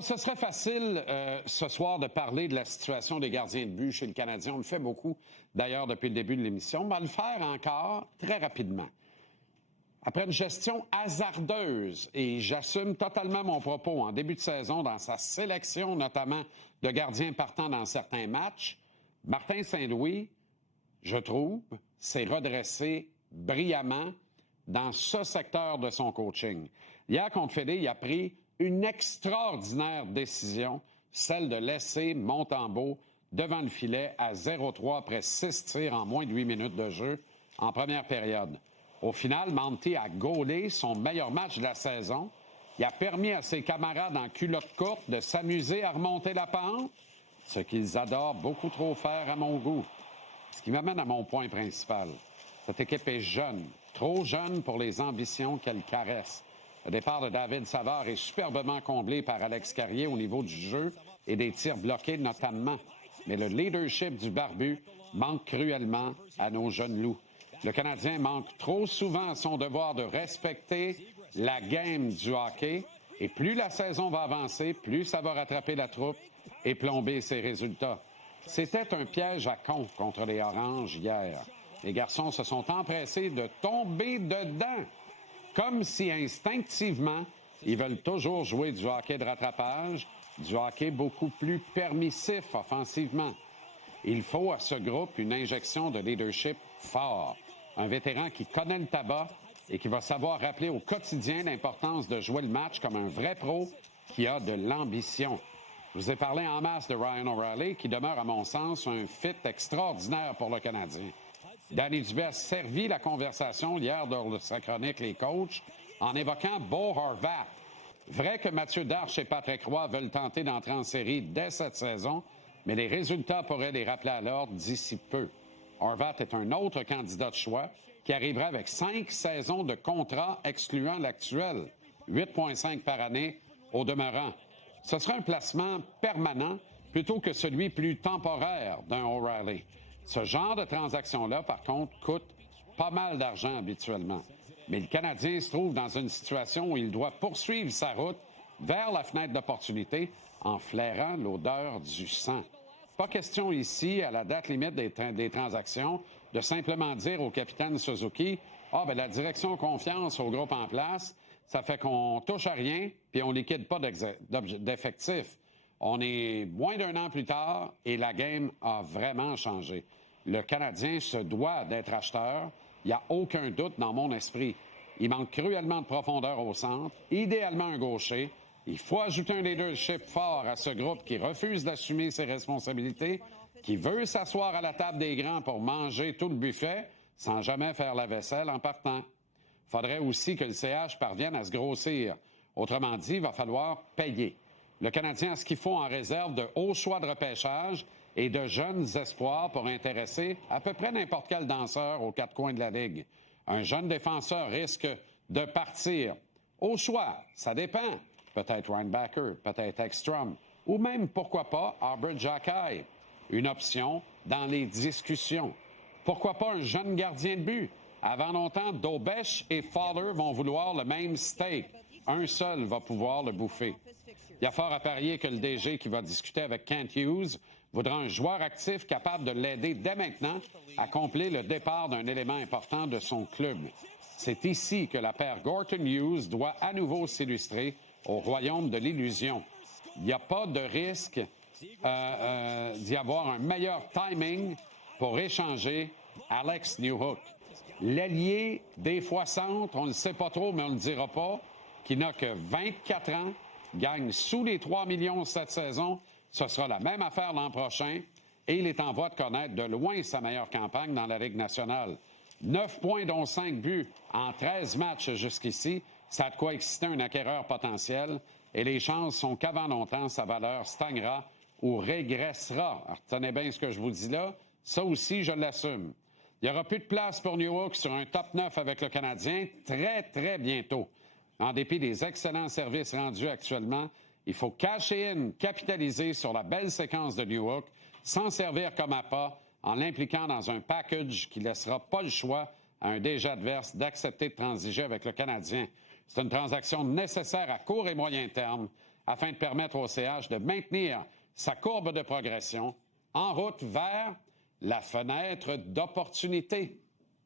Ce serait facile ce soir de parler de la situation des gardiens de but chez le Canadien. On le fait beaucoup, d'ailleurs, depuis le début de l'émission. On va le faire encore très rapidement. Après une gestion hasardeuse, et j'assume totalement mon propos en début de saison dans sa sélection, notamment de gardiens partant dans certains matchs, Martin Saint-Louis, je trouve, s'est redressé brillamment dans ce secteur de son coaching. Hier, contre Fédé, il a pris une extraordinaire décision, celle de laisser Montembeault devant le filet à 0-3 après 6 tirs en moins de 8 minutes de jeu en première période. Au final, Monty a gaulé son meilleur match de la saison. Il a permis à ses camarades en culotte courte de s'amuser à remonter la pente, ce qu'ils adorent beaucoup trop faire à mon goût. Ce qui m'amène à mon point principal. Cette équipe est jeune, trop jeune pour les ambitions qu'elle caresse. Le départ de David Savard est superbement comblé par Alex Carrier au niveau du jeu et des tirs bloqués notamment. Mais le leadership du barbu manque cruellement à nos jeunes loups. Le Canadien manque trop souvent à son devoir de respecter la game du hockey. Et plus la saison va avancer, plus ça va rattraper la troupe et plomber ses résultats. C'était un piège à con contre les Oranges hier. Les garçons se sont empressés de tomber dedans, comme si instinctivement, ils veulent toujours jouer du hockey de rattrapage, du hockey beaucoup plus permissif offensivement. Il faut à ce groupe une injection de leadership fort. Un vétéran qui connaît le tabac et qui va savoir rappeler au quotidien l'importance de jouer le match comme un vrai pro qui a de l'ambition. Je vous ai parlé en masse de Ryan O'Reilly, qui demeure, à mon sens, un fit extraordinaire pour le Canadien. Danny Dubé a servi la conversation hier dans sa chronique Les Coachs en évoquant Bo Horvat. Vrai que Mathieu Darche et Patrick Roy veulent tenter d'entrer en série dès cette saison, mais les résultats pourraient les rappeler à l'ordre d'ici peu. Horvat est un autre candidat de choix qui arrivera avec 5 saisons de contrat excluant l'actuel, 8,5 par année au demeurant. Ce sera un placement permanent plutôt que celui plus temporaire d'un O'Reilly. Ce genre de transaction-là, par contre, coûte pas mal d'argent habituellement. Mais le Canadien se trouve dans une situation où il doit poursuivre sa route vers la fenêtre d'opportunité en flairant l'odeur du sang. Pas question ici, à la date limite des transactions, de simplement dire au capitaine Suzuki « Ah, ben la direction confiance au groupe en place, ça fait qu'on touche à rien puis on liquide pas d'effectifs. » On est moins d'un an plus tard et la game a vraiment changé. Le Canadien se doit d'être acheteur. Il n'y a aucun doute dans mon esprit. Il manque cruellement de profondeur au centre, idéalement un gaucher. Il faut ajouter un leadership fort à ce groupe qui refuse d'assumer ses responsabilités, qui veut s'asseoir à la table des grands pour manger tout le buffet sans jamais faire la vaisselle en partant. Il faudrait aussi que le CH parvienne à se grossir. Autrement dit, il va falloir payer. Le Canadien a ce qu'il faut en réserve de hauts choix de repêchage et de jeunes espoirs pour intéresser à peu près n'importe quel danseur aux 4 coins de la Ligue. Un jeune défenseur risque de partir. Au choix, ça dépend. Peut-être Reinbacker, peut-être Ekstrom, ou même, pourquoi pas, Arbor Xhekaj. Une option dans les discussions. Pourquoi pas un jeune gardien de but? Avant longtemps, Dobeš et Fowler vont vouloir le même steak. Un seul va pouvoir le bouffer. Il y a fort à parier que le DG qui va discuter avec Kent Hughes voudra un joueur actif capable de l'aider dès maintenant à accomplir le départ d'un élément important de son club. C'est ici que la paire Gorton-Hughes doit à nouveau s'illustrer au royaume de l'illusion. Il n'y a pas de risque d'y avoir un meilleur timing pour échanger Alex Newhook. L'allié des fois centre, on ne le sait pas trop, mais on ne le dira pas, qui n'a que 24 ans, gagne sous les 3 millions cette saison. Ce sera la même affaire l'an prochain et il est en voie de connaître de loin sa meilleure campagne dans la Ligue nationale. 9 points, dont 5 buts en 13 matchs jusqu'ici. Ça a de quoi exciter un acquéreur potentiel et les chances sont qu'avant longtemps, sa valeur stagnera ou régressera. Alors, retenez bien ce que je vous dis là. Ça aussi, je l'assume. Il n'y aura plus de place pour Newhook sur un top 9 avec le Canadien très, très bientôt. En dépit des excellents services rendus actuellement, il faut cacher in, capitaliser sur la belle séquence de Newhook, s'en servir comme appât en l'impliquant dans un package qui ne laissera pas le choix à un DG adverse d'accepter de transiger avec le Canadien. C'est une transaction nécessaire à court et moyen terme afin de permettre au CH de maintenir sa courbe de progression en route vers la fenêtre d'opportunité.